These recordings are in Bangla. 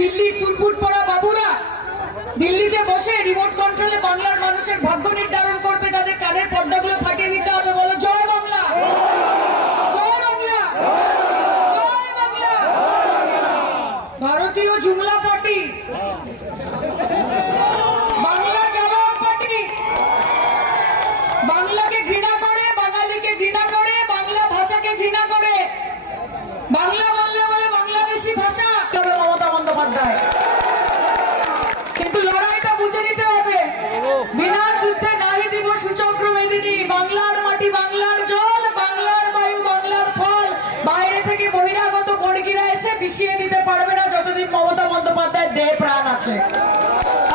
দিল্লির সুরপুট পড়া বাবুরা দিল্লিতে বসে রিমোট কন্ট্রোলে বাংলার মানুষের ভাগ্য নির্ধারণ করবে, তাদের কানের পর্দাগুলো ফাটিয়ে দিতে হবে। বলো জয় বাংলা, জয় বাংলা, জয় বাংলা। ভারতীয় জুমলা পার্টি, বাংলা জ্বালাও পার্টি, বাংলাকে ঘৃণা করে, বাঙালিকে ঘৃণা করে, বাংলা ভাষাকে ঘৃণা করে, বাংলা বললে বলে বাংলাদেশি ভাষা তবে মমতা বন্দ্যোপাধ্যায়। কিন্তু লড়াইটা বুঝে নিতে হবে, বিনা যুদ্ধে নাহি দিব সুচক্র মেদিনী। বাংলার মাটি, বাংলার জল, বাংলার বায়ু, বাংলার ফল বাইরে থেকে বহিরাগত বর্গীরা এসে বিষিয়ে দিতে পারবে না যতদিন মমতা বন্দ্যোপাধ্যায়ের দেহ প্রাণ আছে,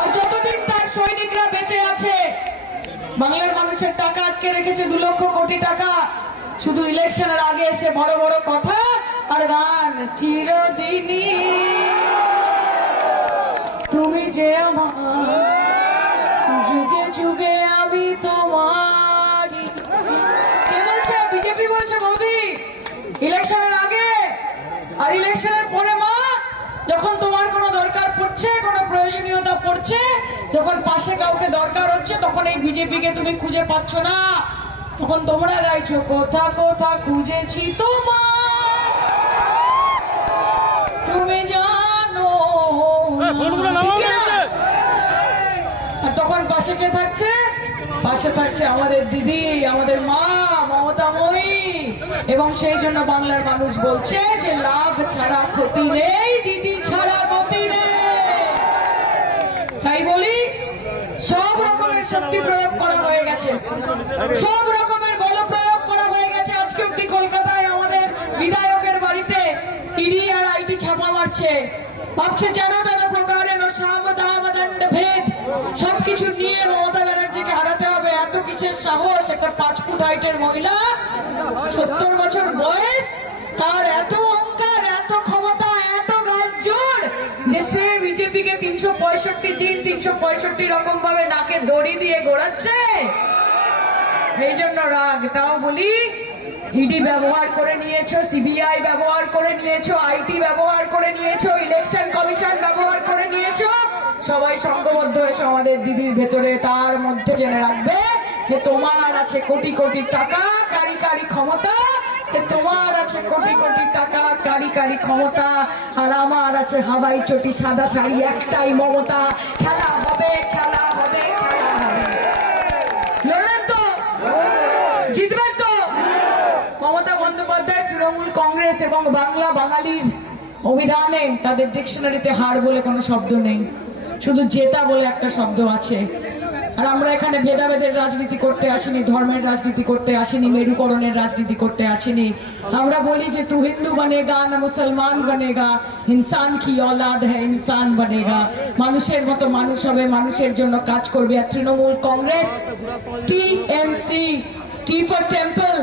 আর যতদিন তার সৈনিকরা বেঁচে আছে। বাংলার মানুষের টাকা আটকে রেখেছে 2 লক্ষ কোটি টাকা, শুধু ইলেকশনের আগে এসে বড় বড় কথা আর গান। চিরদিনই তুমি যে আমার, যুগে যুগে আমি তোমারই। কে বলছে? বিজেপি বলছে মোদি ইলেকশনের আগে আর ইলেকশনের পরে। মা, যখন তোমার কোনো দরকার পড়ছে, কোনো প্রয়োজনীয়তা পড়ছে, যখন পাশে কাউকে দরকার হচ্ছে, তখন এই বিজেপিকে তুমি খুঁজে পাচ্ছ না, তখন তোমরা গাইছো কোথা কোথা খুঁজেছি তোমার, তুমি জানো। আর তখন পাশে কে থাকছে? পাশে থাকছে আমাদের দিদি, আমাদের মা মমতাময়ী। এবং সেই জন্য বাংলার মানুষ বলছে যে লাভ ছাড়া ক্ষতি নেই, দিদি ছাড়া গতি নেই। তাই বলি সব রকমের শক্তি প্রয়োগ করা হয়ে গেছে, সব রকমের বল প্রয়োগ করা হয়ে গেছে। আজকে অব্দি কলকাতায় আমাদের বিধায়কের বাড়িতে ইডি আর আইটি ছাপা মারছে, ভাবছে যেন তেন প্রকারের ভেদ সবকিছু নিয়ে মমতা ব্যানার্জিকে হারাতে হবে। এত কিসের সাহস? একটা 5 ফুট হাইটের মহিলা, 70 বছর বয়স, তার এত অহংকার, এত ক্ষমতা, এত গাজর যে সে বিজেপিকে 365 দিন 365 রকম ভাবে নাকে দড়ি দিয়ে ঘোরাচ্ছে। এই জন্য রাগ। তাও বলি ইডি ব্যবহার করে নিয়েছো, সিবিআই ব্যবহার করে নিয়েছো, আইটি ব্যবহার করে নিয়েছো, ইলেকশন কমিশন ব্যবহার করে নিয়েছো, সবাই সংঘবদ্ধ হয়েছে আমাদের দিদির ভেতরে। তার মধ্যে জেনে রাখবে যে তোমার আছে কোটি কোটি টাকা, কারি কারি ক্ষমতা, তোমার আছে কোটি কোটি টাকা, কারি কারি ক্ষমতা, আর আমার আছে হাওয়াই চটি সাদা শাড়ি, একটাই মমতা। খেলা হবে, খেলা হবে, খেলা হবে। লড়েন তো, জিতবেন তো। মমতা বন্দ্যোপাধ্যায়, তৃণমূল কংগ্রেস এবং বাংলা বাঙালির অভিধানে তাদের ডিকশনারিতে হার বলে কোনো শব্দ নেই, শুধু জেতা বলে একটা শব্দ আছে। আর আমরা এখানে ভেদাভেদের রাজনীতি করতে আসিনি, ধর্মের রাজনীতি করতে আসিনি, মেরুকরণের রাজনীতি করতে আসিনি। আমরা বলি যে তু হিন্দু বনেগা না মুসলমান বনেগা, ইনসান কি औलाद है ইনসান বনেগা। মানুষের মতো মানুষ হবে, মানুষের জন্য কাজ করবে। আর Trinamool Congress, TMC, T for temple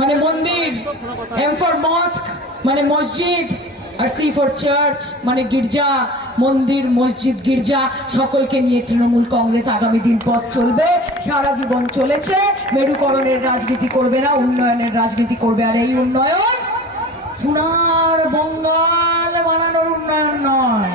মানে মন্দির, এম ফর মস্ক মানে মসজিদ, আর সি ফর চার্চ মানে গির্জা। মন্দির, মসজিদ, গির্জা সকলকে নিয়ে তৃণমূল কংগ্রেস আগামী দিন পথ চলবে, সারা জীবন চলেছে। মেরুকরণের রাজনীতি করবে না, উন্নয়নের রাজনীতি করবে। আর এই উন্নয়ন সোনার বঙ্গাল বানানোর উন্নয়ন নয়,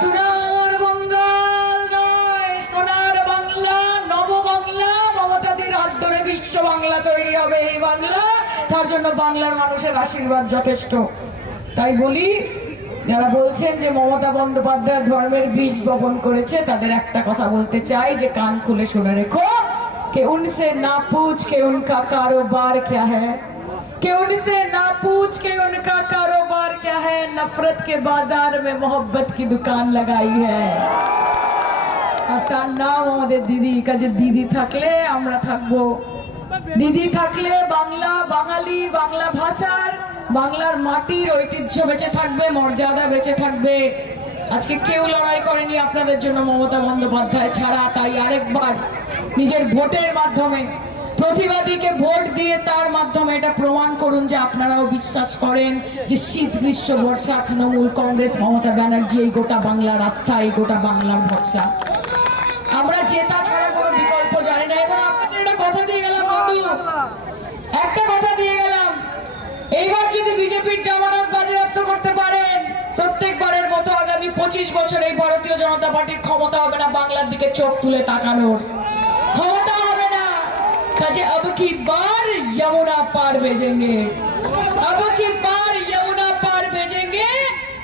সোনার বঙ্গাল নয়, সোনার বাংলা, নব বাংলা, মমতাদের হাত ধরে বিশ্ব বাংলা তৈরি হবে। এই বাংলা, তার জন্য বাংলার মানুষের আশীর্বাদ যথেষ্ট। তাই বলি যারা বলছেন যে মমতা বন্দ্যোপাধ্যায় ধর্মের বীজ বপন করেছে, তাদের একটা কথা বলতে চাই যে কান খুলে শুনে রেখো, কে উনসে না পুছ কে উনকা কারোবার क्या है, के उनसे ना पूछ के उनका कारोबार क्या है, नफरत के बाजार में मोहब्बत की दुकान लगाई है। আর তার নাম আমাদের দিদি। কাজে দিদি থাকলে আমরা থাকবো, দিদি থাকলে বাংলা, বাঙালি, বাংলা ভাষার, বাংলার মাটির ঐতিহ্য বেঁচে থাকবে, মর্যাদা বেঁচে থাকবে। আজকে কেউ লড়াই করেনি আপনাদের জন্য মমতা বন্দ্যোপাধ্যায় ছাড়া। তাই আরেকবার নিজের ভোটের মাধ্যমে, প্রতিবাদীকে ভোট দিয়ে তার মাধ্যমে এটা প্রমাণ করুন যে আপনারাও বিশ্বাস করেন যে শীত, গ্রীষ্ম, বর্ষা তৃণমূল কংগ্রেস, মমতা ব্যানার্জি এই গোটা বাংলার আস্থা, এই গোটা বাংলার ভরসা। আমরা জেতা ছাড়া কোনো বিকল্প জানি না। এবার আপনাদের একটা কথা দিয়ে গেলাম বন্ধু, একটা কথা দিয়ে গেলাম, এইবার যদি বিজেপির জামানত বাজেয়াপ্ত করতে পারেন তো বছর এই ভারতীয় জনতা পার্টির ক্ষমতা হবে না বাংলার দিকে চোখ তুলে তাকানোর, ক্ষমতা হবে না। কাজে अब की बार यमुना पार भेजेंगे, अब की बार यमुना पार भेजेंगे।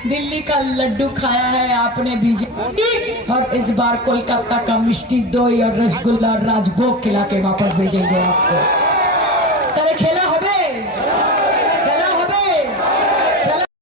दिल्ली का लड्डू खाया है आपने बीजेपी, और इस बार कोलकाता का मिष्टी दोई और रसगुल्ला और राजभोग खिला के वापस भेजेंगे आपको। তাহলে